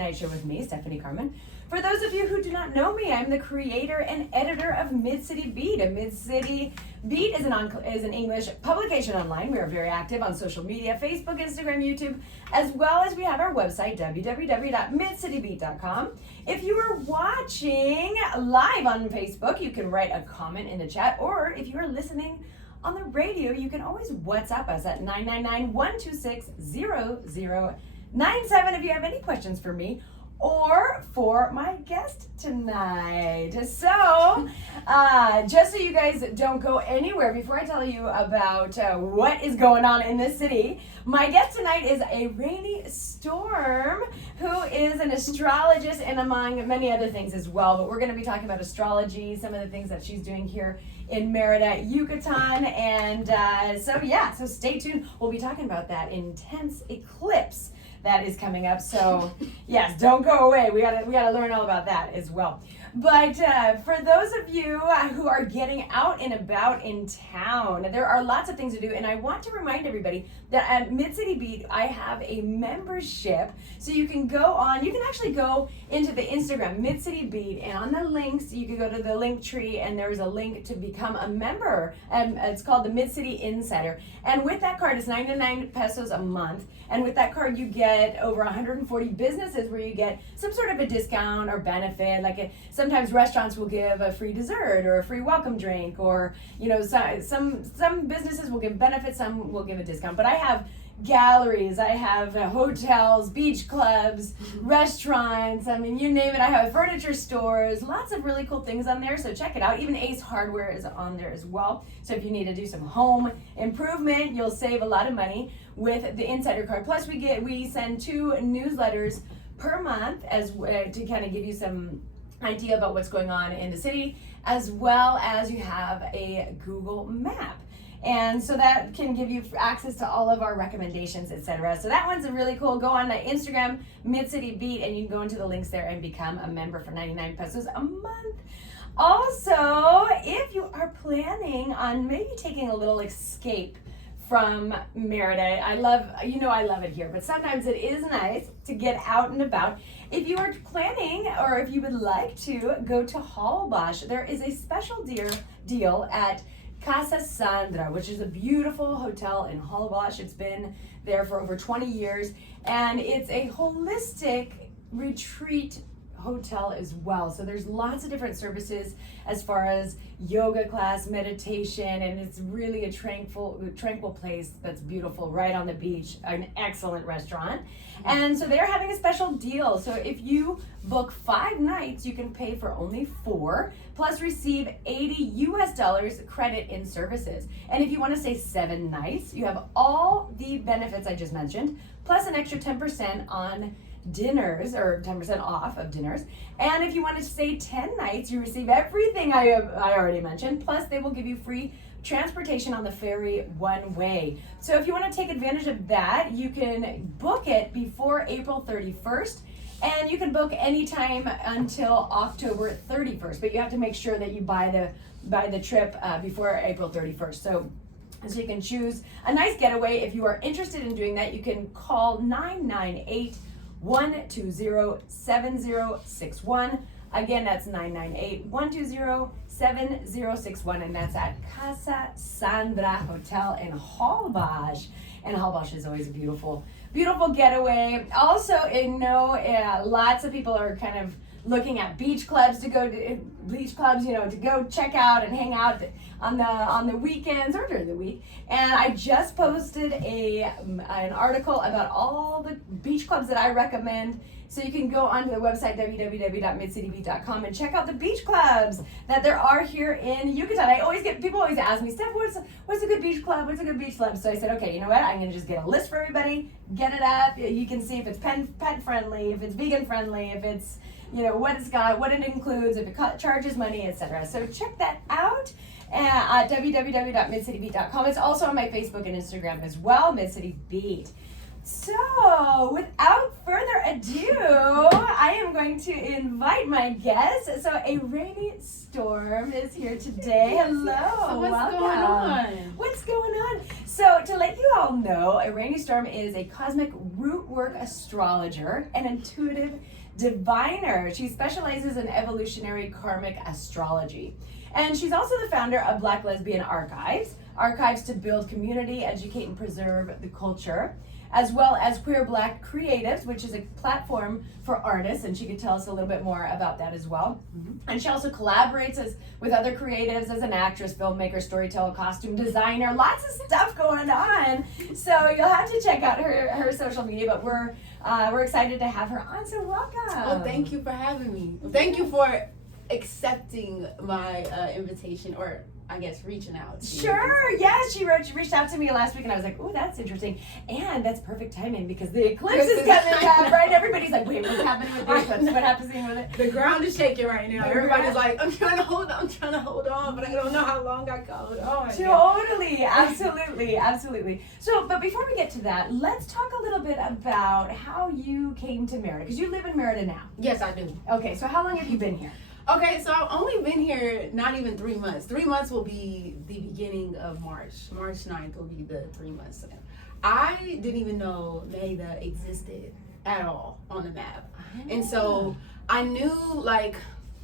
Night Show with me, Stephanie Carmen. For those of you who do not know me, I'm the creator and editor of Mid-City Beat. A Mid-City Beat is an English publication online. We are very active on social media, Facebook, Instagram, YouTube, as well as we have our website, www.midcitybeat.com. If you are watching live on Facebook, you can write a comment in the chat, or if you are listening on the radio, you can always WhatsApp us at 999-126-0097 if you have any questions for me or for my guest tonight. So, just so you guys don't go anywhere, before I tell you about what is going on in this city, my guest tonight is a Rainy Storm, who is an astrologist and among many other things as well. But we're going to be talking about astrology, some of the things that she's doing here in Merida, Yucatan, and so stay tuned. We'll be talking about that intense eclipse that is coming up. So yes, don't go away. We gotta learn all about that as well. But for those of you who are getting out and about in town, there are lots of things to do, and I want to remind everybody that at Mid-City Beat, I have a membership, so you can actually go into the Instagram, Mid-City Beat, and on the links, you can go to the link tree, and there's a link to become a member, and it's called the Mid-City Insider, and with that card, it's 99 pesos a month, and with that card, you get over 140 businesses where you get some sort of a discount or benefit, sometimes restaurants will give a free dessert or a free welcome drink, or some businesses will give benefits, some will give a discount. But I have galleries, I have hotels, beach clubs, restaurants, I mean, you name it. I have furniture stores, lots of really cool things on there, so check it out. Even Ace Hardware is on there as well. So if you need to do some home improvement, you'll save a lot of money with the Insider card. Plus we send 2 newsletters per month to kind of give you some idea about what's going on in the city, as well as you have a Google map. And so that can give you access to all of our recommendations, etc. So that one's really cool. Go on to Instagram, Mid-City Beat, and you can go into the links there and become a member for 99 pesos a month. Also, if you are planning on maybe taking a little escape from Merida, I love it here, but sometimes it is nice to get out and about. If you are planning, or if you would like to go to Hallbosch, there is a special deal at Casa Sandra, which is a beautiful hotel in Hallbosch. It's been there for over 20 years, and it's a holistic retreat hotel as well. So there's lots of different services as far as yoga class, meditation, and it's really a tranquil place that's beautiful right on the beach, an excellent restaurant. And so they're having a special deal. So if you book 5 nights, you can pay for only 4, plus receive $80 credit in services. And if you want to stay 7 nights, you have all the benefits I just mentioned, plus an extra 10% on dinners, or 10% off of dinners. And if you want to stay 10 nights, you receive everything I already mentioned, plus they will give you free transportation on the ferry one way. So if you want to take advantage of that, you can book it before April 31st, and you can book anytime until October 31st, but you have to make sure that you buy the trip before April 31st. So you can choose a nice getaway. If you are interested in doing that, you can call 998-120-7061. Again, that's 998-120-7061, and that's at Casa Sandra Hotel in Hallbosch. And Hallbosch is always a beautiful getaway. Also, lots of people are kind of looking at beach clubs to go check out and hang out on the weekends or during the week. And I just posted an article about all the beach clubs that I recommend. So you can go onto the website, www.midcitybeat.com, and check out the beach clubs that there are here in Yucatan. People always ask me, Steph, what's a good beach club? What's a good beach club? So I said, okay, you know what? I'm going to just get a list for everybody, get it up. You can see if it's pet friendly, if it's vegan friendly, if it's, what it's got, what it includes, if it charges money, etc. So check that out at www.midcitybeat.com. It's also on my Facebook and Instagram as well, Mid-City Beat. So, without further ado, I I am going to invite my guest. So a rainy storm is here today. Hello. So what's welcome. going on? What's going on? So to let you all know, a rainy storm is a cosmic root work astrologer and intuitive diviner. She specializes in evolutionary karmic astrology. And she's also the founder of Black Lesbian Archives to build community, educate, and preserve the culture, as well as Queer Black Creatives, which is a platform for artists, and she could tell us a little bit more about that as well. Mm-hmm. And she also collaborates with other creatives as an actress, filmmaker, storyteller, costume designer, lots of stuff going on. So you'll have to check out her social media, but we're excited to have her on, so welcome. Oh, thank you for having me. Thank you for accepting my invitation, or I guess reaching out to Sure, yes, she reached out to me last week and I was like, oh, that's interesting. And that's perfect timing because the eclipse is coming up, right? Everybody's like, wait, what's happening with the eclipse? What happening with it? The ground is shaking right now. Everybody's like, I'm trying to hold on, but I don't know how long I can hold on. Totally, absolutely. So, but before we get to that, let's talk a little bit about how you came to Merida, because you live in Merida now. Yes, I do. Okay, so how long have you been here? Okay, so I've only been here not even 3 months. 3 months will be the beginning of March. March 9th will be the 3 months. I didn't even know Merida existed at all on the map. And so I knew, like,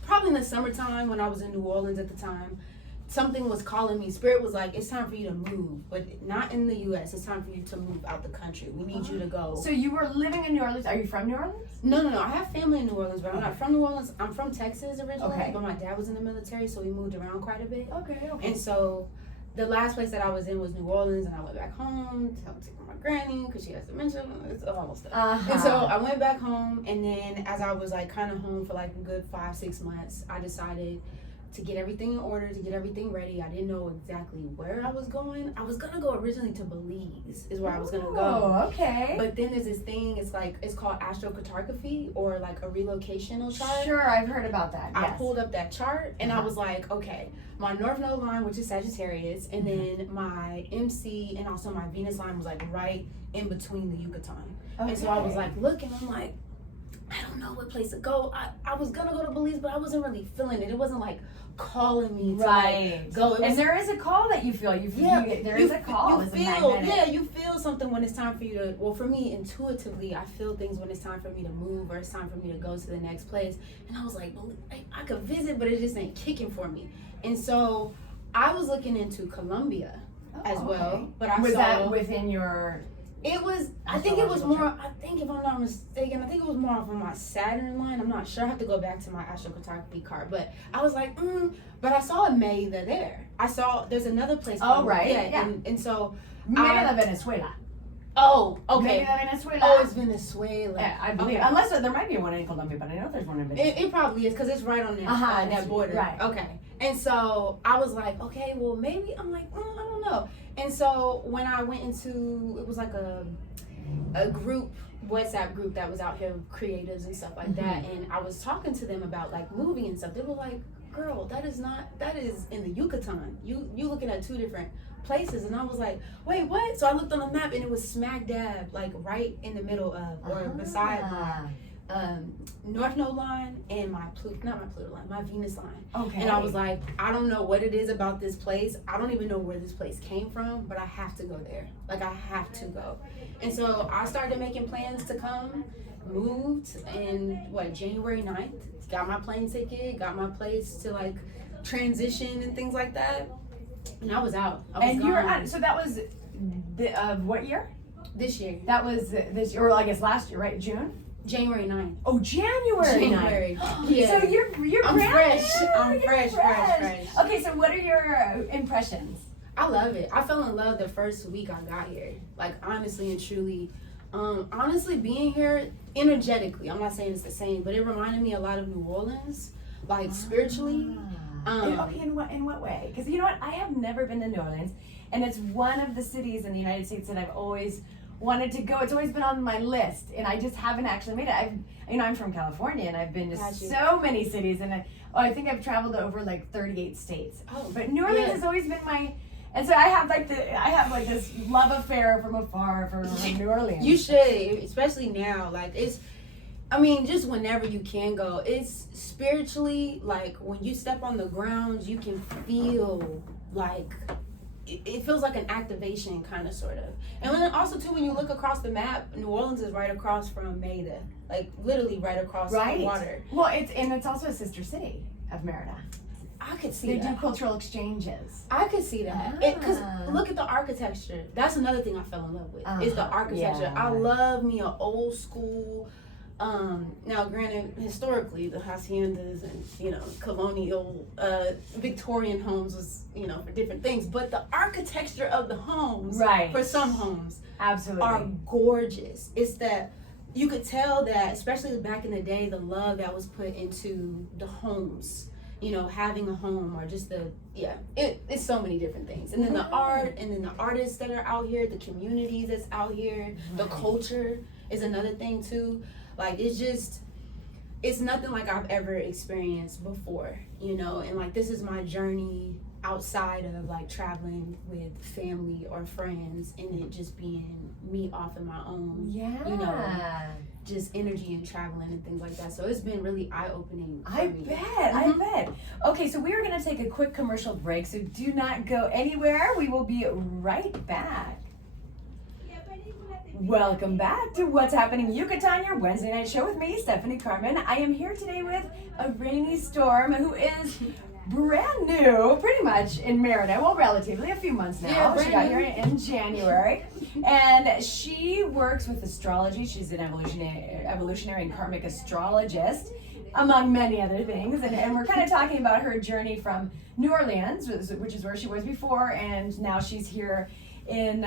probably in the summertime when I was in New Orleans at the time, something was calling me. Spirit was like, it's time for you to move, but not in the U.S. It's time for you to move out the country. We need you to go. So you were living in New Orleans. Are you from New Orleans? No. I have family in New Orleans, but I'm not from New Orleans. I'm from Texas originally, but my dad was in the military, so we moved around quite a bit. Okay. And so the last place that I was in was New Orleans, and I went back home to take my granny because she has dementia. It's all stuff. And so I went back home, and then as I was like kind of home for like a good 5-6 months, I decided to get everything in order, to get everything ready. I didn't know exactly where I was going. I was gonna go originally to Belize, is where I was gonna go. Oh, okay. But then there's this thing, it's called astrocartography, or like a relocational chart. Sure, I've heard about that. I pulled up that chart and I was like, okay, my North Node line, which is Sagittarius, and then my MC and also my Venus line was like right in between the Yucatan. Okay. And so I was like, looking, I'm like, I don't know what place to go. I was gonna go to Belize, but I wasn't really feeling it. It wasn't like calling me to like go. And there is a call that you feel. There is a call. You feel something when it's time for you to. Well, for me, intuitively, I feel things when it's time for me to move or it's time for me to go to the next place. And I was like, I could visit, but it just ain't kicking for me. And so I was looking into Colombia as well. Okay. But I was saw that within your. It was, I think it was more, if I'm not mistaken, I think it was more from my Saturn line. I'm not sure. I have to go back to my astrocartography card. But I was like, but I saw a Merida there. There's another place. Oh, right. Yeah. And so. Merida, Venezuela. Oh, okay. Merida, Venezuela. Oh, it's Venezuela. Yeah, I believe. Okay. Unless there might be one in Colombia, but I know there's one in Venezuela. It probably is because it's right on that border. Right. Okay. And so I was like, okay, well, maybe. I'm like, I don't know. And so when I went into, it was like a group, WhatsApp group that was out here, creatives and stuff like that. And I was talking to them about like moving and stuff. They were like, girl, that is in the Yucatan. You looking at 2 different places. And I was like, wait, what? So I looked on the map and it was smack dab, like right in the middle of, or beside my North Node line and my Venus line. Okay. And I was like, I don't know what it is about this place. I don't even know where this place came from, but I have to go there. Like, I have to go. And so I started making plans to come, moved in January 9th, got my plane ticket, got my place to like transition and things like that. And I was out. So that was what year? This year. That was this year, or I guess last year, right? June? January 9th. Oh, January 9th. Yeah. So you're I'm fresh. I'm fresh. Okay, so what are your impressions? I love it. I fell in love the first week I got here. Like, honestly and truly. Honestly, being here energetically, I'm not saying it's the same, but it reminded me a lot of New Orleans, like spiritually. Okay, in what way? Because you know what? I have never been to New Orleans, and it's one of the cities in the United States that I've always wanted to go. It's always been on my list, and I just haven't actually made it. I'm from California, and I've been to so many cities, and I think I've traveled to over like 38 states. Oh, but New Orleans has always been my. And so I have this love affair from afar for New Orleans. You should, especially now. Like I mean, just whenever you can go. It's spiritually, like, when you step on the ground, you can feel, like, it feels like an activation, kind of, sort of. And then also, too, when you look across the map, New Orleans is right across from Maida. Like, literally right across the water. Well, it's also a sister city of Merida. I could see they that. They do cultural exchanges. I could see that. Because look at the architecture. That's another thing I fell in love with. Is the architecture. Yeah. I love me an old school. Now, granted, historically, the haciendas and, you know, colonial, Victorian homes was, you know, for different things. But the architecture of the homes, for some homes, absolutely, are gorgeous. It's that you could tell that, especially back in the day, the love that was put into the homes. You know, having a home, or just it's so many different things. And then the art, and then the artists that are out here, the communities that's out here, the culture is another thing too. Like, it's nothing like I've ever experienced before, you know. And like, this is my journey outside of like traveling with family or friends, and it just being me off of my own, you know, just energy and traveling and things like that. So it's been really eye-opening for me. I bet. Okay, so we are going to take a quick commercial break, so do not go anywhere. We will be right back. Welcome back to What's Happening Yucatan, your Wednesday night show with me, Stephanie Carmen. I am here today with a rainy storm who is brand new, pretty much, in Merida. Well, relatively, a few months now. Yeah, she got here in January. And she works with astrology. She's an evolutionary and karmic astrologist, among many other things. And we're kind of talking about her journey from New Orleans, which is where she was before, and now she's here in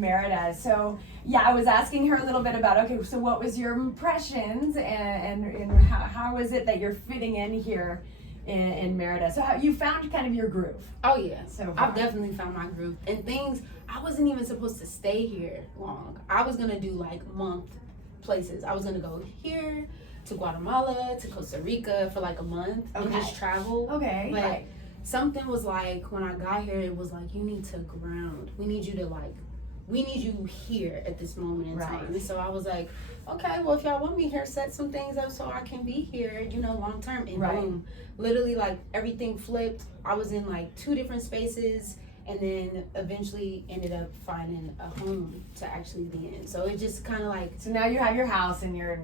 Merida. So yeah, I was asking her a little bit about, okay, so what was your impressions, and how is it that you're fitting in here in Merida? So how you found kind of your groove? Oh yeah, so I've definitely found my groove. And things, I wasn't even supposed to stay here long. I was gonna do like month places. I was gonna go here to Guatemala, to Costa Rica for like a month and just travel. But something was like, when I got here, it was like, you need to ground. We need you here at this moment in time. And so I was like, okay, well, if y'all want me here, set some things up so I can be here, you know, long term. And boom, literally, like, everything flipped. I was in like 2 different spaces, and then eventually ended up finding a home to actually be in. So it just kind of like, so now you have your house and you're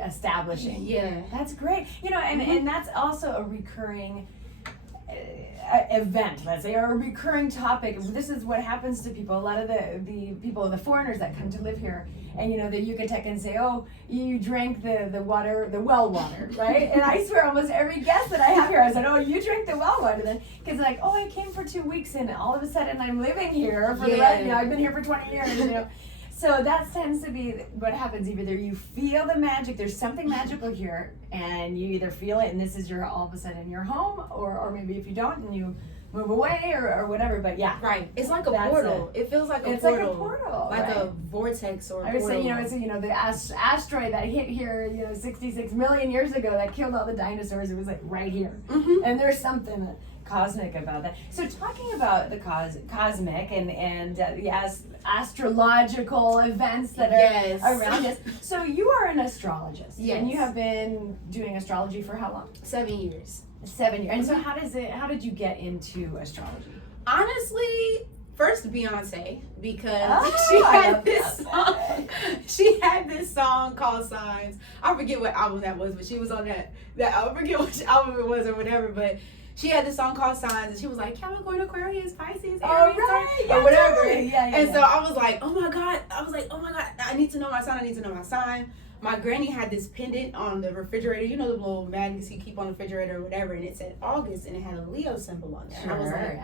establishing. Yeah, that's great. You know, and that's also a recurring event, let's say, or a recurring topic. This is what happens to people. A lot of the people, the foreigners that come to live here, and you know, the Yucatecans say, oh, you drank the water, the well water, right? And I swear almost every guest that I have here, I said, oh, you drank the well water then? Because like, oh, I came for 2 weeks and all of a sudden I'm living here for the rest, you know, I've been here for 20 years, you know. So that tends to be what happens. Either you feel the magic, there's something magical here, and you either feel it and this is your, all of a sudden, your home, or maybe if you don't and you move away or whatever. But yeah. It's like a portal. It feels like a portal. It's like a portal. Like a vortex or a portal. I was saying, you know, it's, you know, the asteroid that hit here, you know, 66 million years ago that killed all the dinosaurs. It was like right here. And there's something cosmic about that. So talking about the cosmic and the astrological events that are around us. So you are an astrologist. Yes. And you have been doing astrology for how long? 7 years. 7 years. And so how did you get into astrology? Honestly, first Beyonce, because she had this song called Signs. I forget what album that was, but she was on that I forget which album it was or whatever, but she had this song called Signs, and she was like, Capricorn, Aquarius, Pisces, Aries, or whatever. Totally. So I was like, oh my God, I need to know my sign. My granny had this pendant on the refrigerator, you know, the little magnets you keep on the refrigerator or whatever, and it said August, and it had a Leo symbol on there. And I was like,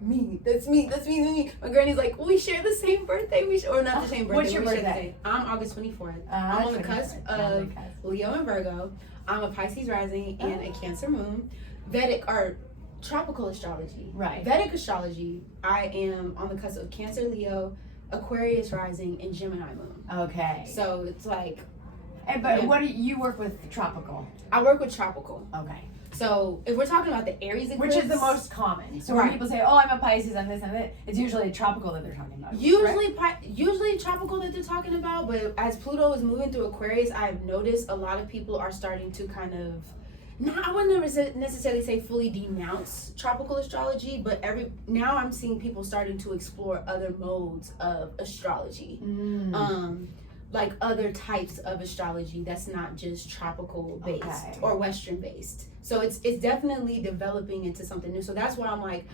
me. That's me. My granny's like, we share the same birthday. Or not the same birthday. What's your birthday? I'm August 24th. I'm on the cusp of Leo and Virgo. I'm a Pisces rising and a Cancer moon. Vedic or tropical astrology. Vedic astrology, I am on the cusp of Cancer, Leo, Aquarius rising, and Gemini moon. Okay. So it's like, But what do you work with tropical? I work with tropical. Okay. So if we're talking about the Aries eclipse, which is the most common. So when people say, "Oh, I'm a Pisces, I'm this and that," it's usually tropical that they're talking about. Usually tropical that they're talking about. But as Pluto is moving through Aquarius, I've noticed a lot of people are starting to kind of, I wouldn't never necessarily say fully denounce tropical astrology, but now I'm seeing people starting to explore other modes of astrology. Like other types of astrology that's not just tropical based or Western based. So it's definitely developing into something new. So that's why I'm like,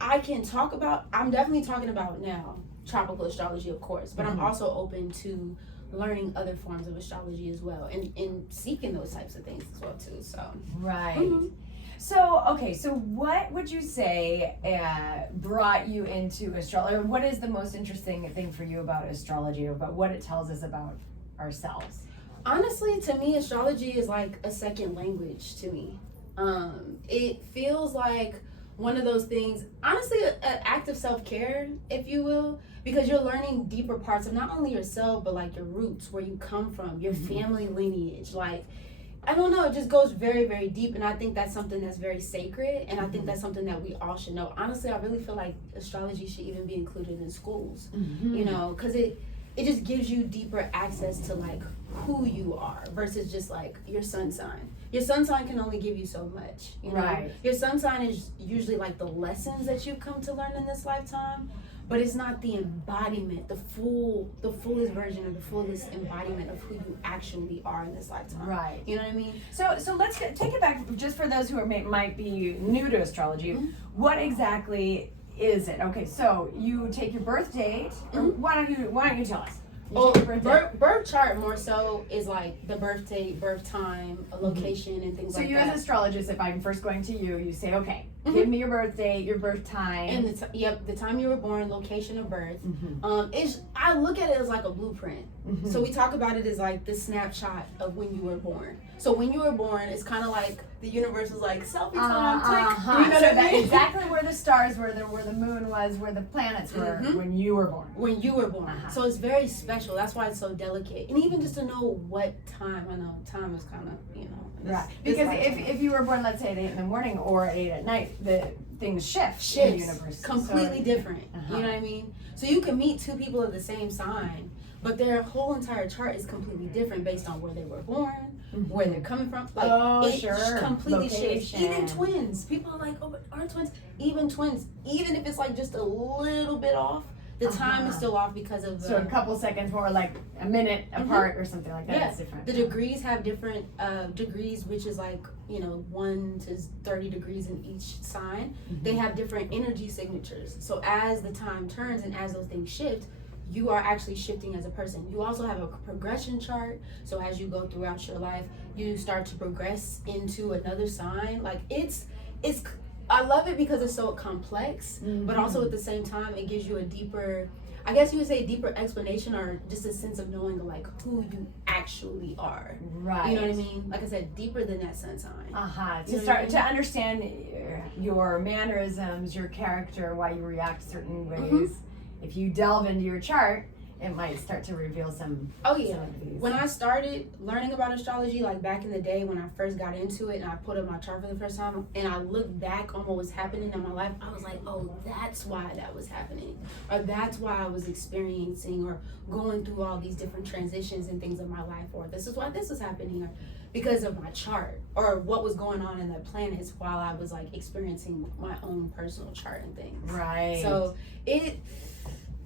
I'm definitely talking about now tropical astrology, of course, but I'm also open to learning other forms of astrology as well, and seeking those types of things as well too. So So what would you say brought you into astrology? Or what is the most interesting thing for you about astrology, or about what it tells us about ourselves? Honestly, to me, astrology is like a second language to me. It feels like one of those things, honestly, an act of self-care, if you will, because you're learning deeper parts of not only yourself, but like your roots, where you come from, your family lineage. Like, I don't know, it just goes very, very deep. And I think that's something that's very sacred. And I think that's something that we all should know. Honestly, I really feel like astrology should even be included in schools, you know, because it just gives you deeper access to like who you are versus just like your sun sign. Your sun sign can only give you so much, you know? Right. Your sun sign is usually like the lessons that you've come to learn in this lifetime, but it's not the embodiment, the fullest version or the fullest embodiment of who you actually are in this lifetime. Right. You know what I mean? So let's take it back just for those who might be new to astrology. What exactly is it? Okay, so you take your birth date. Or why don't you tell us? Birth chart more so is like the birth date, birth time, a location, and things like that. So you as an astrologist, if I'm first going to you, you say, okay, give me your birth date, your birth time. And the time you were born, location of birth. I look at it as like a blueprint. So we talk about it as like the snapshot of when you were born. So when you were born, it's kind of like the universe was like, selfie time, click. You know what I mean? Exactly where the stars were, where the moon was, where the planets were when you were born. When you were born. So it's very special. That's why it's so delicate. And even just to know what time, I know time is kind of, you know. Right. Because if you were born, let's say at 8 in the morning or at 8 at night, the things shift in the universe. Completely different. You know what I mean? So you can meet two people of the same sign, but their whole entire chart is completely different based on where they were born, where they're coming from. Like, completely shifts. Even twins. People are like, oh, but are twins? Even twins, even if it's like just a little bit off, the time is still off because of so a couple seconds more, like a minute apart or something like that. Yeah. It's different. The degrees have different degrees, which is like, you know, 1 to 30 degrees in each sign. They have different energy signatures. So as the time turns and as those things shift, you are actually shifting as a person. You also have a progression chart. So as you go throughout your life, you start to progress into another sign. Like it's I love it because it's so complex, but also at the same time, it gives you a deeper, I guess you would say deeper explanation, or just a sense of knowing like who you actually are. Right. You know what I mean? Like I said, deeper than that sun sign. To understand your mannerisms, your character, why you react certain ways. If you delve into your chart, it might start to reveal some. Oh yeah. When I started learning about astrology, like back in the day when I first got into it and I put up my chart for the first time and I looked back on what was happening in my life, I was like, oh, that's why that was happening. Or that's why I was experiencing or going through all these different transitions and things in my life. Or this is why this was happening. Or because of my chart or what was going on in the planets while I was like experiencing my own personal chart and things. Right. So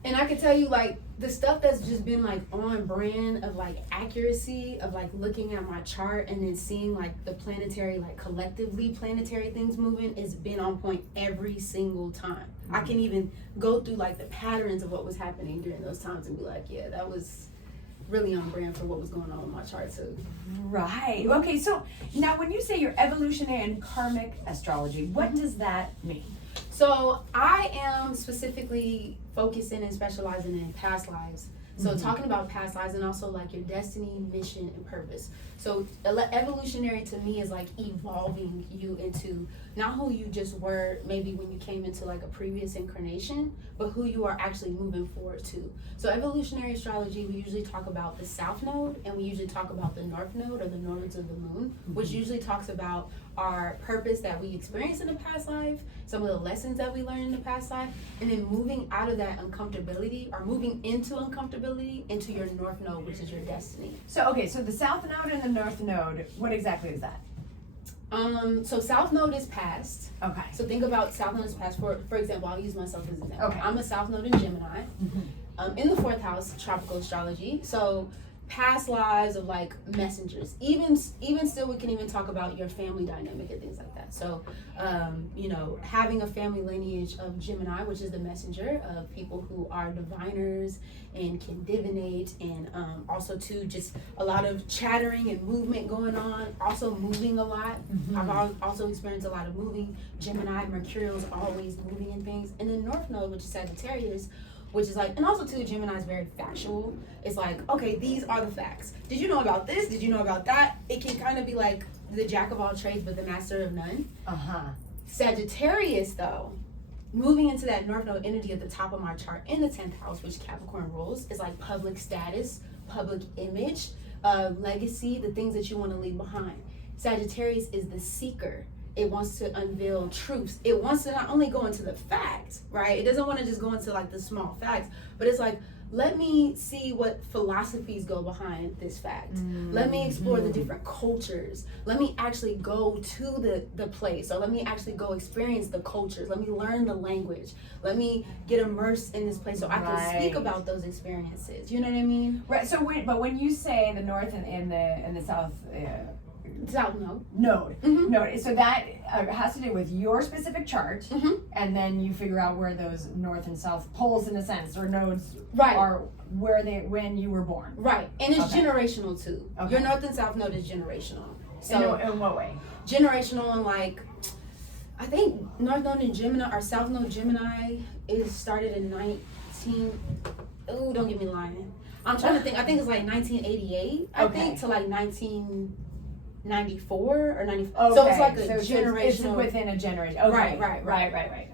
and I can tell you, like, the stuff that's just been, like, on brand of, like, accuracy of, like, looking at my chart and then seeing, like, the planetary, like, collectively planetary things moving has been on point every single time. I can even go through, like, the patterns of what was happening during those times and be like, yeah, that was really on brand for what was going on with my chart, too. Right. Okay, so now when you say your evolutionary and karmic astrology, what does that mean? So I am specifically focusing and specializing in past lives. So talking about past lives and also like your destiny, mission, and purpose. So evolutionary to me is like evolving you into not who you just were maybe when you came into like a previous incarnation, but who you are actually moving forward to. So evolutionary astrology, we usually talk about the south node, and we usually talk about the north node or the nodes of the moon, which usually talks about our purpose that we experienced in the past life, some of the lessons that we learned in the past life, and then moving out of that uncomfortability or moving into uncomfortability into your north node, which is your destiny. So so the south node and the north node, what exactly is that? So south node is past. Okay. So think about south node is past. For example, I'll use myself as an example. Okay. I'm a south node in Gemini. In the 4th house, tropical astrology. So past lives of like messengers. Even still, we can even talk about your family dynamic and things like that. So, having a family lineage of Gemini, which is the messenger of people who are diviners and can divinate, and also too just a lot of chattering and movement going on. Also moving a lot. I've also experienced a lot of moving. Gemini, Mercurial is always moving in things. And then North Node, which is Sagittarius, which is like, and also too, Gemini is very factual. It's like, okay, these are the facts. Did you know about this? Did you know about that? It can kind of be like the jack of all trades, but the master of none. Sagittarius, though, moving into that North Node energy at the top of my chart in the 10th house, which Capricorn rules, is like public status, public image, legacy, the things that you want to leave behind. Sagittarius is the seeker. It wants to unveil truths. It wants to not only go into the facts, right? It doesn't want to just go into like the small facts, but it's like, let me see what philosophies go behind this fact. Let me explore the different cultures. Let me actually go to the place, or let me actually go experience the cultures. Let me learn the language. Let me get immersed in this place so I can speak about those experiences. You know what I mean? Right. So, when you say the north and the south. South node. Node. So that has to do with your specific chart, and then you figure out where those north and south poles, in a sense, or nodes are when you were born. Right, and it's generational too. Your north and south node is generational. So in what way? Generational, and like, I think north node in Gemini or south node Gemini is started in 19. Oh, don't get me lying. I'm trying to think. I think it's like 1988. I think to like 1994 or 95. So it's like a generational. It's within a generation. Okay. Right.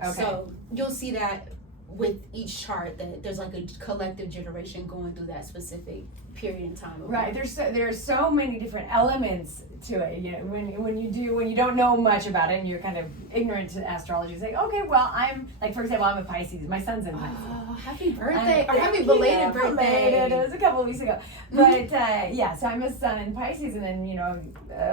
Okay. So you'll see that with each chart that there's like a collective generation going through that specific period in time. Right. There's so many different elements to it. You know, when you don't know much about it and you're kind of ignorant to astrology, it's like, okay, well, I'm like, for example, I'm a Pisces. My son's in Pisces. Oh, happy birthday! Or happy belated birthday! It was a couple of weeks ago, but so I'm a sun in Pisces, and then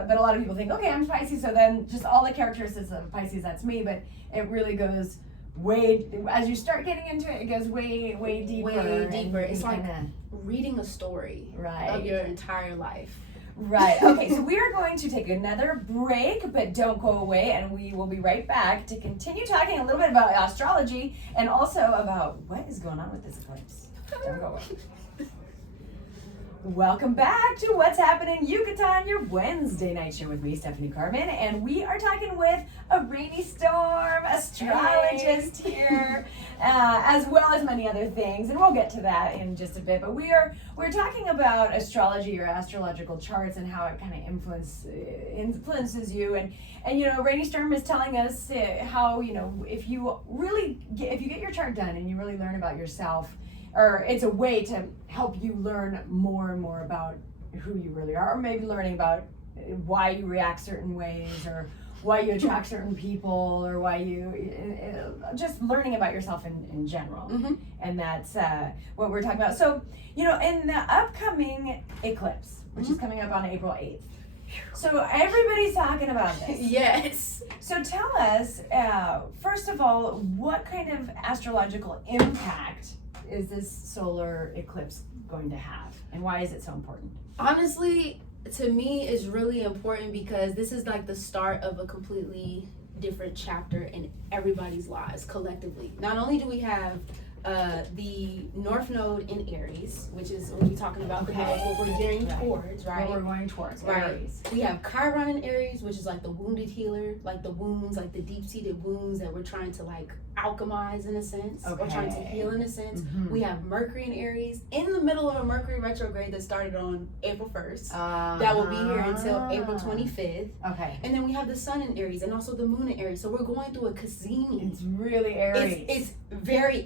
but a lot of people think, okay, I'm Pisces, so then just all the characteristics of Pisces, that's me. But it really goes way, as you start getting into it, it goes way deeper. Way deeper. It's like reading a story of your entire life. Right. Okay, so we are going to take another break, but don't go away, and we will be right back to continue talking a little bit about astrology and also about what is going on with this eclipse. Don't go away. Welcome back to What's Happening Yucatan, your Wednesday night show with me, Stephanie Carmen, and we are talking with a rainy storm astrologist here, as well as many other things, and we'll get to that in just a bit. But we're talking about astrology or astrological charts and how it kind of influences you, and Rainy Storm is telling us how if you get your chart done and you really learn about yourself. Or it's a way to help you learn more and more about who you really are, or maybe learning about why you react certain ways, or why you attract certain people, or why you just learning about yourself in general. And that's what we're talking about. So, in the upcoming eclipse, which is coming up on April 8th. So everybody's talking about this. Yes. So tell us, first of all, what kind of astrological impact is this solar eclipse going to have, and why is it so important? Honestly, to me, it's really important because this is like the start of a completely different chapter in everybody's lives collectively. Not only do we have the North Node in Aries, which is what we're talking about, what we're gearing towards, right? What we're going towards, Aries. We have Chiron in Aries, which is like the wounded healer, like the wounds, like the deep-seated wounds that we're trying to like alchemize in a sense, or Okay. trying to heal in a sense. Mhm. We have Mercury in Aries in the middle of a Mercury retrograde that started on April 1st. That will be here until April 25th. Okay. And then we have the Sun in Aries and also the Moon in Aries. So we're going through a kazemi. It's really Aries. It's very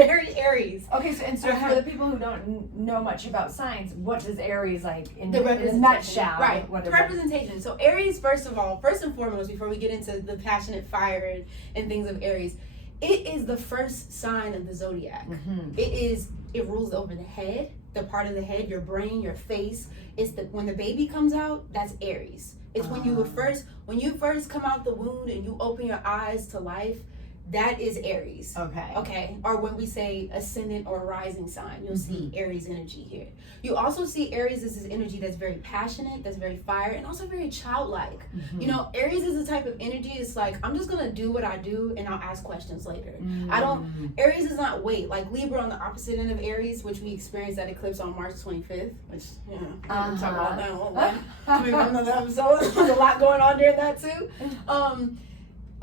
very Aries. Okay, so for the people who don't know much about signs, what does Aries like in The a representation, nutshell? right? What The is it? representation. So Aries, first and foremost, before we get into the passionate fire and things of Aries, it is the first sign of the zodiac. Mhm. It rules over the head, the part of the head, your brain, your face. It's when the baby comes out, that's Aries. It's when you first come out the womb and you open your eyes to life. That is Aries. Okay. Or when we say ascendant or rising sign, you'll see Aries energy here. You also see Aries as this energy that's very passionate, that's very fire, and also very childlike. You know, Aries is the type of energy, it's like, I'm just gonna do what I do and I'll ask questions later. Aries is not wait. Like Libra on the opposite end of Aries, which we experienced that eclipse on March 25th, which, you know, we can talk about that one. Maybe another episode. There's a lot going on during that too.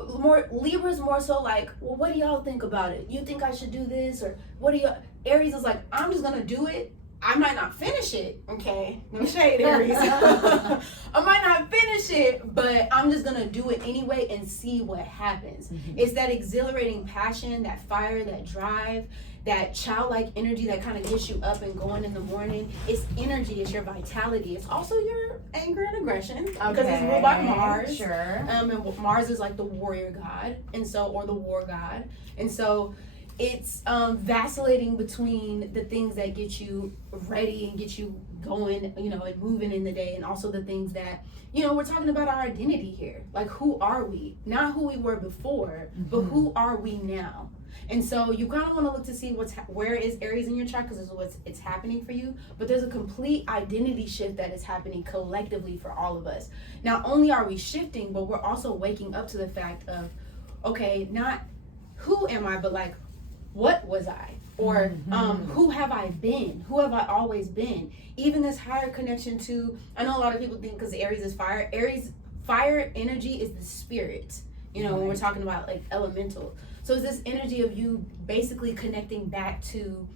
Libra's more so like, well, what do y'all think about it? You think I should do this? Or what do you Aries is like, I'm just gonna do it. I might not finish it, okay? No shade, Aries. I might not finish it, but I'm just gonna do it anyway and see what happens. It's that exhilarating passion, that fire, that drive, that childlike energy that kind of gets you up and going in the morning. It's energy, it's your vitality. It's also your anger and aggression because it's ruled by Mars. Sure. And Mars is like the warrior god, and so, or the war god. And so it's vacillating between the things that get you ready and get you going, you know, and moving in the day, and also the things that, you know, we're talking about our identity here. Like, who are we? Not who we were before, but who are we now? And so you kind of want to look to see where is Aries in your chart, because it's happening for you. But there's a complete identity shift that is happening collectively for all of us. Not only are we shifting, but we're also waking up to the fact of, okay, not who am I, but like, what was I? Or who have I been? Who have I always been? Even this higher connection to, I know a lot of people think because Aries is fire. Aries, fire energy is the spirit, you know, when we're talking about like elemental. So it's this energy of you basically connecting back to,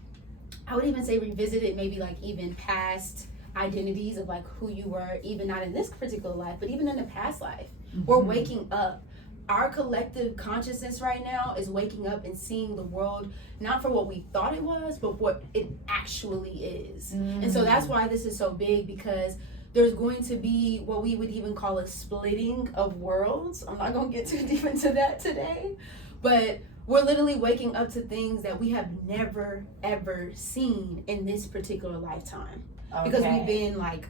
I would even say revisit it, maybe like even past identities of like who you were, even not in this particular life, but even in the past life. We're waking up. Our collective consciousness right now is waking up and seeing the world not for what we thought it was, but what it actually is. And so that's why this is so big, because there's going to be what we would even call a splitting of worlds. I'm not going to get too deep into that today, but we're literally waking up to things that we have never ever seen in this particular lifetime. Because we've been like,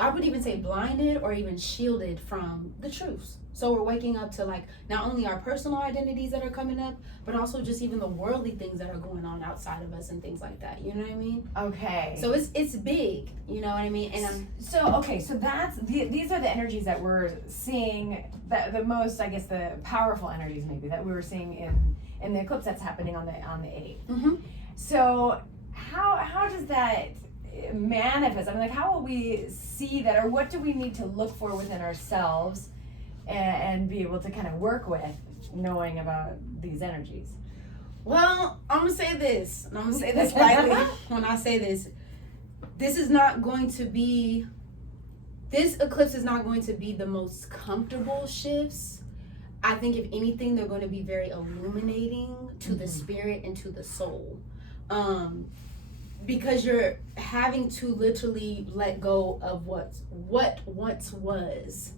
I would even say blinded or even shielded from the truths. So we're waking up to like not only our personal identities that are coming up, but also just even the worldly things that are going on outside of us and things like that. You know what I mean? Okay. So it's big. You know what I mean? And so that's these are the energies that we're seeing. The most, I guess, the powerful energies maybe that we were seeing in the eclipse that's happening on the 8th. So how does that manifest? I mean, like, how will we see that, or what do we need to look for within ourselves and be able to kind of work with knowing about these energies? Well, I'm gonna say this, and I'm gonna say this lightly when I say this. This eclipse is not going to be the most comfortable shifts. I think if anything, they're going to be very illuminating to the spirit and to the soul. Because you're having to literally let go of what once was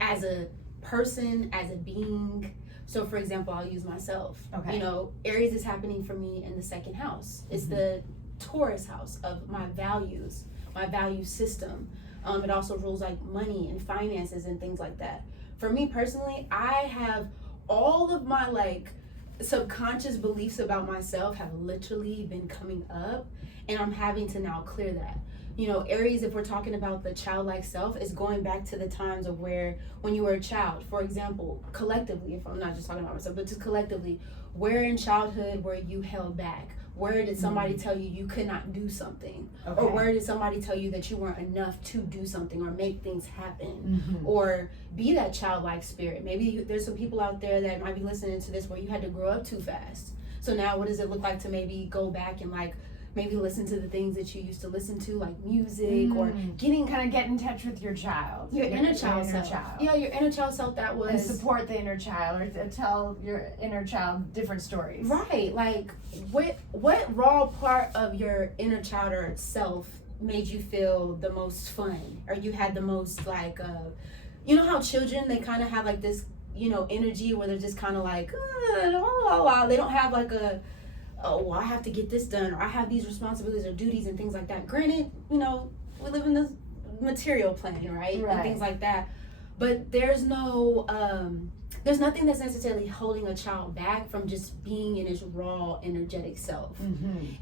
as a person, as a being. So for example, I'll use myself. You know, Aries is happening for me in the 2nd house. It's the Taurus house of my values, my value system. It also rules like money and finances and things like that. For me personally, I have all of my like subconscious beliefs about myself have literally been coming up, and I'm having to now clear that. You know, Aries, if we're talking about the childlike self, is going back to the times of where when you were a child, for example, collectively, if I'm not just talking about myself, but just collectively, where in childhood were you held back? Where did somebody tell you could not do something? Okay. Or where did somebody tell you that you weren't enough to do something or make things happen? Or be that childlike spirit? Maybe there's some people out there that might be listening to this where you had to grow up too fast. So now what does it look like to maybe go back and like maybe listen to the things that you used to listen to, like music, or get in touch with your child, your inner child self. Yeah, your inner child self that was, and support the inner child, or tell your inner child different stories. Right, like what raw part of your inner child or self made you feel the most fun, or you had the most like you know how children, they kind of have like this, you know, energy where they're just kind of like they don't have like a, oh, well, I have to get this done, or I have these responsibilities or duties and things like that. Granted, you know, we live in this material plane, right? And things like that. But there's no, there's nothing that's necessarily holding a child back from just being in its raw, energetic self.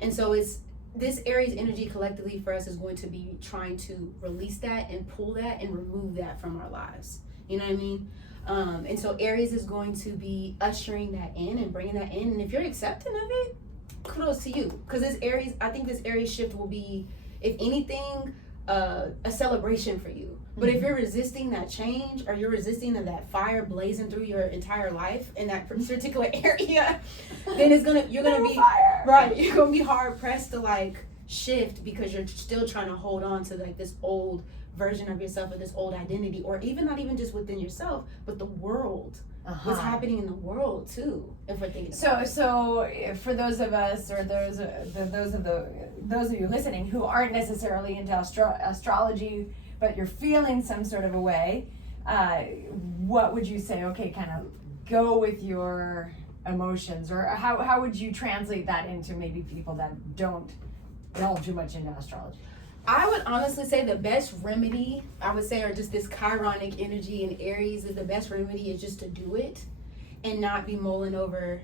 And so it's, this Aries energy collectively for us is going to be trying to release that and pull that and remove that from our lives. You know what I mean? And so Aries is going to be ushering that in and bringing that in. And if you're accepting of it, kudos to you. Because this Aries, I think this Aries shift will be, if anything, a celebration for you. But if you're resisting that change, or you're resisting that fire blazing through your entire life in that particular area, then you're gonna be fire. Right. You're gonna be hard pressed to like shift, because you're still trying to hold on to like this old version of yourself, or this old identity, or even not even just within yourself, but the world. What's happening in the world too, if we're thinking about it. So for those of us, or those of you listening who aren't necessarily into astrology, but you're feeling some sort of a way, what would you say? Okay, kind of go with your emotions, or how would you translate that into maybe people that don't delve too much into astrology? I would honestly say the best remedy, I would say, or just this chironic energy in Aries, is the best remedy is just to do it and not be mulling over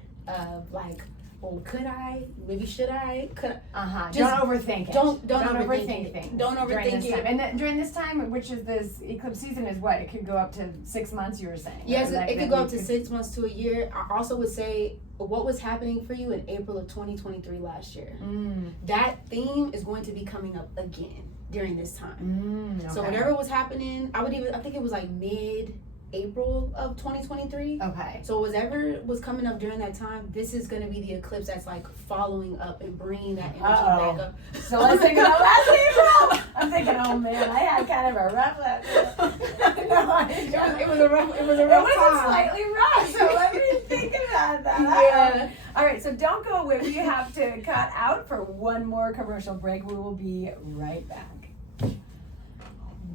like, well, could I? Maybe should I? Could I? Don't overthink it. Don't overthink things. Don't overthink it. And during this time, which is this eclipse season, is what? It could go up to 6 months, you were saying. Yes, it could go up to 6 months to a year. I also would say what was happening for you in April of 2023 last year. That theme is going to be coming up again during this time. Okay. So whatever was happening, I think it was like mid-April of 2023. Okay. So whatever was coming up during that time, this is going to be the eclipse that's like following up and bringing that energy back up. So let's think about last April. I'm thinking, oh man, I had kind of a rough last April. It was a rough time. It was slightly rough, so let me think about that. Yeah. All right, so don't go away. We have to cut out for one more commercial break. We will be right back.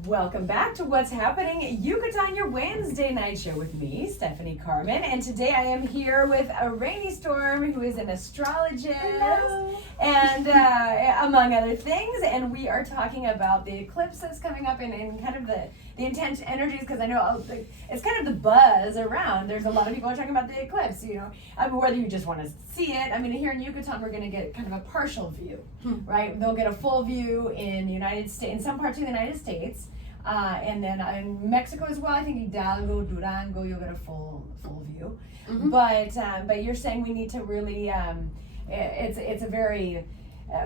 Welcome back to What's Happening Yucatan, your Wednesday night show with me, Stephanie Carmen. And today I am here with a Rainy Storm, who is an astrologist. Hello. And among other things. And we are talking about the eclipse that's coming up, and kind of the intense energies, because I know it's kind of the buzz around. There's a lot of people are talking about the eclipse, you know, whether you just want to see it. I mean, here in Yucatan, we're going to get kind of a partial view, right? They'll get a full view in the United States, in some parts of the United States. And then in Mexico as well, I think Hidalgo, Durango, you'll get a full view. But you're saying we need to really, it's a very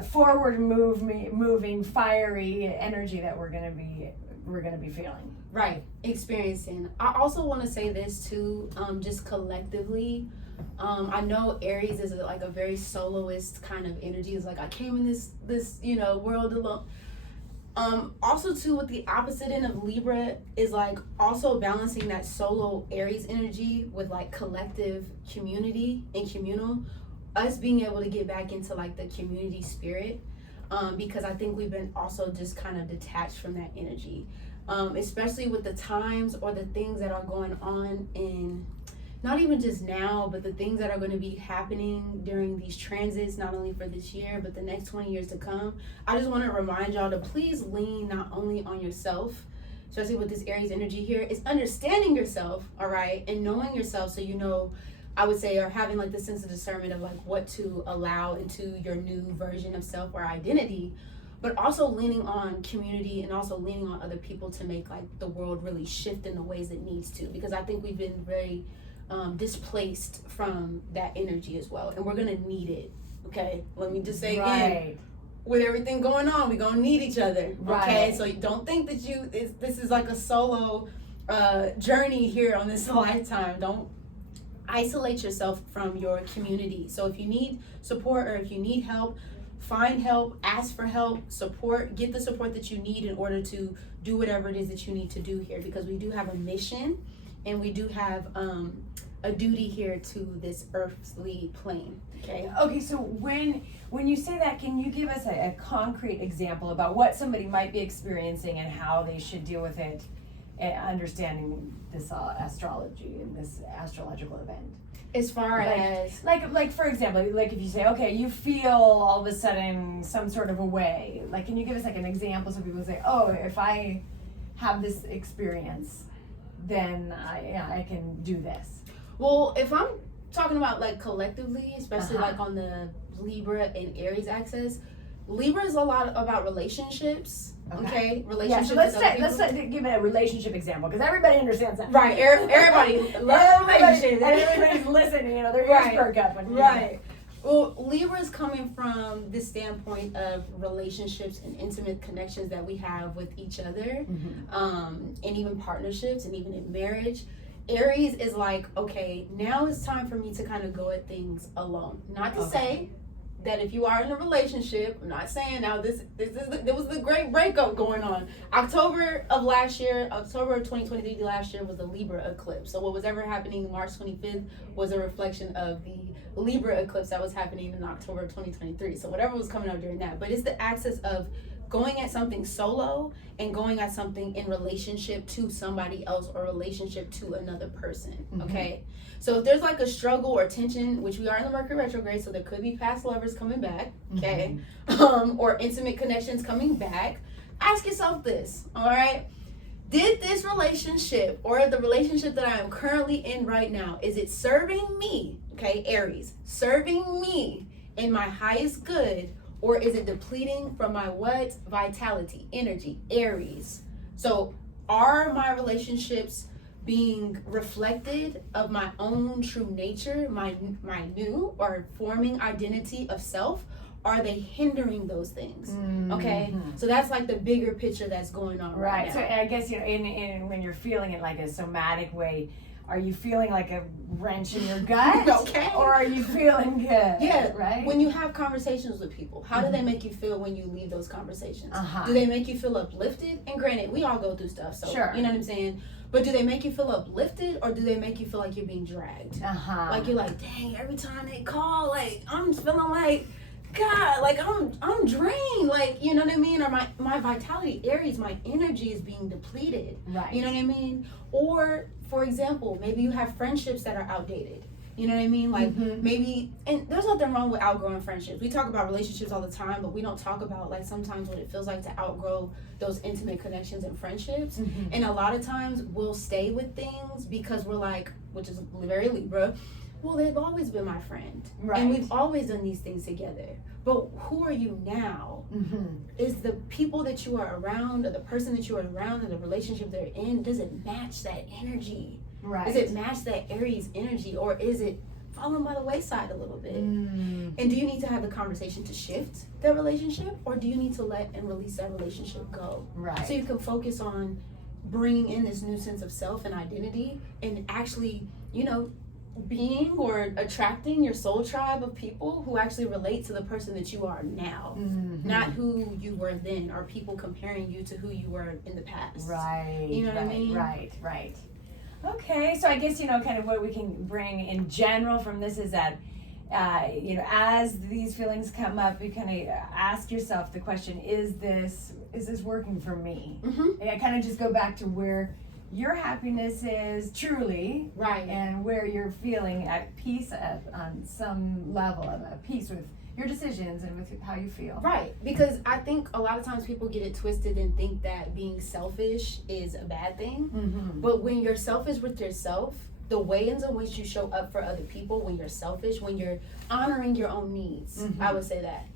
forward moving, fiery energy that we're gonna be feeling. Right, experiencing. I also want to say this too, just collectively. I know Aries is like a very soloist kind of energy. It's like, I came in this world alone. Also too, with the opposite end of Libra is like also balancing that solo Aries energy with like collective community and communal, us being able to get back into like the community spirit, because I think we've been also just kind of detached from that energy, especially with the times or the things that are going on in, not even just now, but the things that are going to be happening during these transits, not only for this year, but the next 20 years to come. I just want to remind y'all to please lean not only on yourself, especially with this Aries energy here, it's understanding yourself, all right, and knowing yourself, so you know, I would say, or having like the sense of discernment of like what to allow into your new version of self or identity, but also leaning on community and also leaning on other people to make like the world really shift in the ways it needs to, because I think we've been very displaced from that energy as well, and we're gonna need it Okay, let me just say again, Right. with everything going on, we're gonna need each other. Okay, Right. so you don't think that this is like a solo journey here on this lifetime. Don't isolate yourself from your community. So if you need support or if you need help, find help, ask for help, get the support that you need in order to do whatever it is that you need to do here, because we do have a mission and we do have a duty here to this earthly plane. Okay, so when you say that, can you give us a concrete example about what somebody might be experiencing and how they should deal with it, understanding this astrology and this astrological event? As far as like for example, like if you say, okay, you feel all of a sudden some sort of a way, like can you give us like an example so people say, oh, if I have this experience, then I can do this? Well, if I'm talking about like collectively, especially like on the Libra and Aries axis, Libra is a lot about relationships. Okay, relationships. Yeah, so let's give it a relationship example, because everybody understands that. Right, everybody loves relationships. Everybody's listening. You know, their ears perk up. Right. Well, Libra is coming from this standpoint of relationships and intimate connections that we have with each other, and even partnerships and even in marriage. Aries is like, okay, now it's time for me to kind of go at things alone. Not to say that if you are in a relationship, I'm not saying now there was the great breakup going on. October of 2023 last year was the Libra eclipse. So what was ever happening March 25th was a reflection of the Libra eclipse that was happening in October of 2023. So whatever was coming up during that. But it's the axis of going at something solo and going at something in relationship to somebody else or relationship to another person. Okay, so if there's like a struggle or tension, which we are in the Mercury retrograde, so there could be past lovers coming back, okay, or intimate connections coming back, ask yourself this, all right, did this relationship or the relationship that I am currently in right now, is it serving me, okay, Aries, serving me in my highest good, or is it depleting from my what? Vitality, energy, Aries. So are my relationships being reflected of my own true nature, my new or forming identity of self? Are they hindering those things? Okay, so that's like the bigger picture that's going on right now. So I guess, you know, in when you're feeling it like a somatic way, are you feeling like a wrench in your gut? Okay. Or are you feeling good? Yeah. Right? When you have conversations with people, how do they make you feel when you leave those conversations? Do they make you feel uplifted? And granted, we all go through stuff, so you know what I'm saying? But do they make you feel uplifted, or do they make you feel like you're being dragged? Like you're like, dang, every time they call, like I'm feeling like, God, like I'm drained, like, you know what I mean? Or my vitality, Aries, my energy is being depleted. Right. You know what I mean? Or for example, maybe you have friendships that are outdated. You know what I mean? Like maybe, and there's nothing wrong with outgrowing friendships. We talk about relationships all the time, but we don't talk about like sometimes what it feels like to outgrow those intimate connections and friendships. And a lot of times we'll stay with things because we're like, which is very Libra, well, they've always been my friend. Right. And we've always done these things together. But who are you now? Is the people that you are around, or the person that you are around, or the relationship they're in, does it match that energy? Right. Does it match that Aries energy, or is it falling by the wayside a little bit? And do you need to have the conversation to shift the relationship, or do you need to let and release that relationship go? Right. So you can focus on bringing in this new sense of self and identity, and actually, you know, being or attracting your soul tribe of people who actually relate to the person that you are now, not who you were then, or people comparing you to who you were in the past. Right. You know what I mean? Right. Okay, so I guess, you know, kind of what we can bring in general from this is that, you know, as these feelings come up, you kind of ask yourself the question, is this working for me? And I kind of just go back to where your happiness is truly, right, and where you're feeling at peace on some level of peace with your decisions and with how you feel. Right, because I think a lot of times people get it twisted and think that being selfish is a bad thing. But when you're selfish with yourself, the ways in which you show up for other people, when you're selfish, when you're honoring your own needs, I would say that.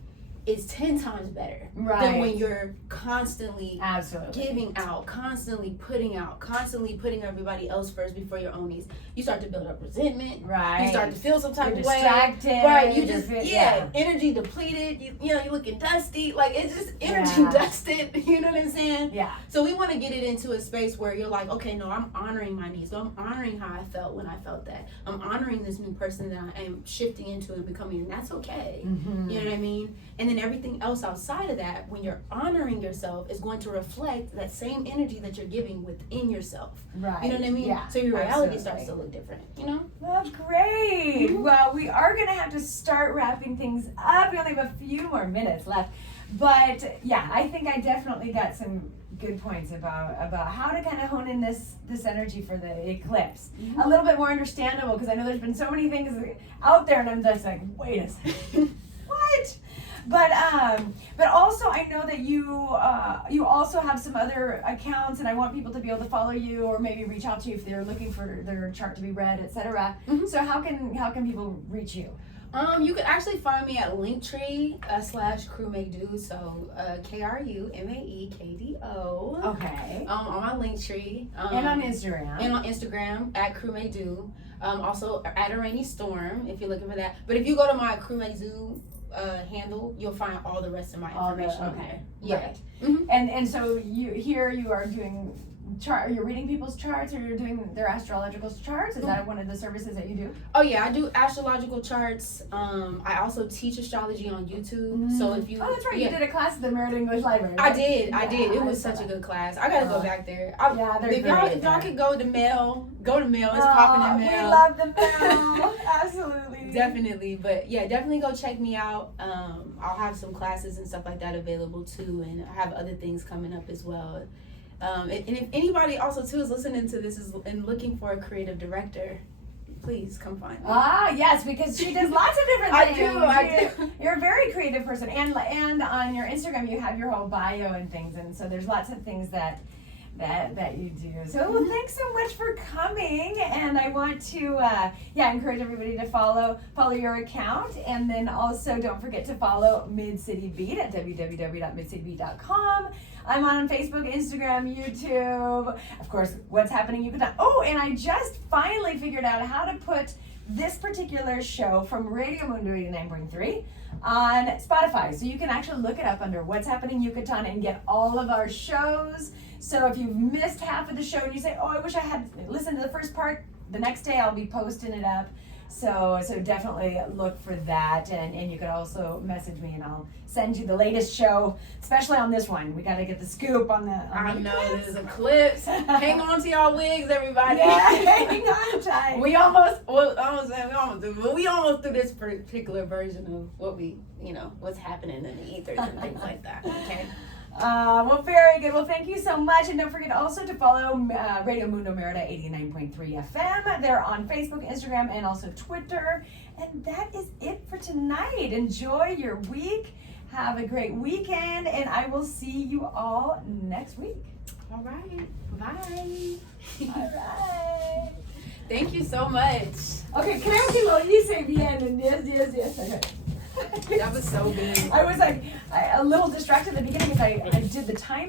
is 10 times better Right. than when you're constantly Absolutely. giving out, constantly putting out, constantly putting everybody else first before your own needs. You start to build up resentment. Right. You start to feel some type You're of way. distracted. Right. You just, Yeah. energy depleted. You know, you're looking dusty. Like, it's just energy Yeah. dusted. You know what I'm saying? Yeah. So we want to get it into a space where you're like, okay, no, I'm honoring my needs. So I'm honoring how I felt when I felt that. I'm honoring this new person that I am shifting into and becoming, and that's okay. Mm-hmm. You know what I mean? And then everything else outside of that, when you're honoring yourself, is going to reflect that same energy that you're giving within yourself. Right. You know what I mean? Yeah. So your reality Absolutely. starts to look different, you know? Well, great. Mhm. Well, we are going to have to start wrapping things up. We only have a few more minutes left. But yeah, I think I definitely got some good points about how to kind of hone in this energy for the eclipse. Mm-hmm. A little bit more understandable, because I know there's been so many things out there and I'm just like, wait a second. What? But also I know that you also have some other accounts, and I want people to be able to follow you or maybe reach out to you if they're looking for their chart to be read, etc. Mhm. So how can people reach you? You can actually find me at Linktree /crewmakedo. So KRUMAEKDO. Okay. On my Linktree. And on Instagram. And on Instagram at crewmakedo. Also at a rainy storm if you're looking for that. But if you go to my crewmakedo handle, you'll find all the rest of my information on there. Yeah. Right. Mhm. And so you are doing you're reading people's charts, or you're doing their astrological charts? Is that one of the services that you do? Oh yeah, I do astrological charts. I also teach astrology on YouTube. So if you that's right. yeah. You did a class at the Merritt English Library. I Right? did. It I was saw such a that. good class. I gotta go back there. Yeah, they're if y'all great. if y'all could go to mail. It's popping in mail. We love the mail. Absolutely. Definitely, but yeah, definitely go check me out. I'll have some classes and stuff like that available too, and I have other things coming up as well. And if anybody also too is listening to this and looking for a creative director, please come find me. Yes, because she does lots of different I things. do. You're a very creative person, and on your Instagram you have your whole bio and things, and so there's lots of things that you do. So well, thanks so much for coming, and I want to encourage everybody to follow your account, and then also don't forget to follow Mid City Beat at www.midcitybeat.com. I'm on Facebook, Instagram, YouTube, of course, What's Happening Yucatan. Oh, and I just finally figured out how to put this particular show from Radio Mundo 89.3 on Spotify. So you can actually look it up under What's Happening Yucatan and get all of our shows. So if you've missed half of the show and you say, oh, I wish I had listened to the first part, the next day I'll be posting it up. So definitely look for that, and you could also message me and I'll send you the latest show, especially on this one. We got to get the scoop on the. I know there's Eclipse. Hang on to y'all wigs, everybody. Yeah, hang on tight. We almost through this particular version of what what's happening in the ethers and things like that. Okay. Well, very good. Well, thank you so much. And don't forget also to follow Radio Mundo Merida 89.3 FM. They're on Facebook, Instagram, and also Twitter. And that is it for tonight. Enjoy your week. Have a great weekend. And I will see you all next week. All right. Bye. All right. Thank you so much. Okay, creo que lo hice bien. And yes. Okay. That was so good. I was like a little distracted at the beginning because I did the time.